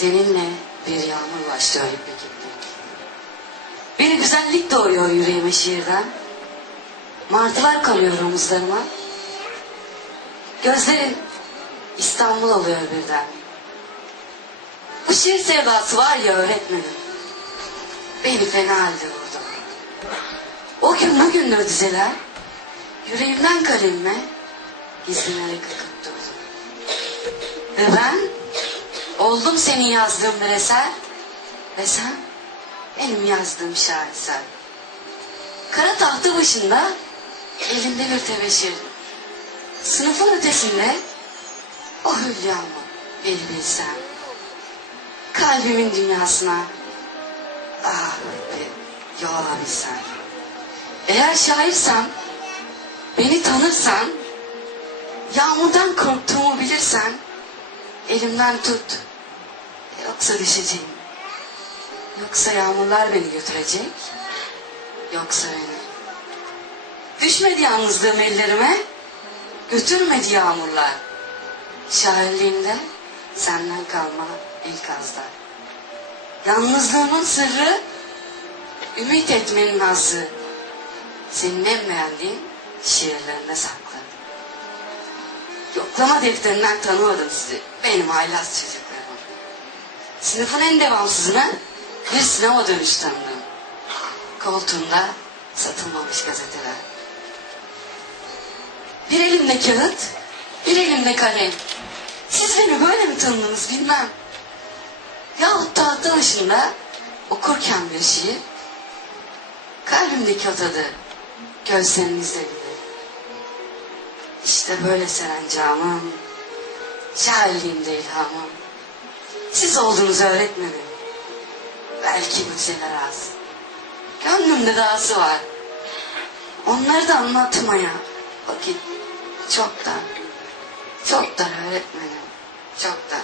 Seninle bir yağmur başlıyor gibi gitti. Bir güzellik doğuyor yüreğime şiirden. Martılar kalıyor omuzlarıma. Gözlerin İstanbul oluyor birden. Bu şiir sevdası var ya öğretmenim. Beni fena halde vurdu. O gün bugündür dizeler. Yüreğimden kalemime gizlenerek akıp durdu. Ve ben oldum senin yazdığın bir eser. Ve sen benim yazdığım şaheser. Kara tahtı başında elinde bir tebeşir. Sınıfın ötesinde o hülyamı bir bilsen. Kalbimin dünyasına ah be yol alabilsen. Eğer şairsen, beni tanırsan, yağmurdan korktuğumu bilirsen, elimden tut. Yoksa düşeceğim. Yoksa yağmurlar beni götürecek. Yoksa beni. Düşmedi yalnızlığım ellerime. Götürmedi yağmurlar. Şairliğimde senden kalma ilk azda. Yalnızlığımın sırrı ümit etmenin azı. Senin en beğendiğin şiirlerinde saklı. Yoklama defterinden tanımadım sizi. Benim haylaz çocuklarım. Sınıfın en devamsızını bir sinema dönüş tanıdım. Koltuğunda satılmamış gazeteler. Bir elimde kağıt, bir elimde kalem. Siz beni böyle mi tanıdınız bilmem. Yahut tahta başında okurken bir şiir, kalbimdeki o tadı gözlerinizde bilir. İşte böyle serencamım, şairliğimde ilhamım. Siz oldunuz öğretmenim. Belki müzeler az. Gönlümde dahası var. Onları da anlatmaya vakit çoktan, çoktan öğretmenim, çoktan.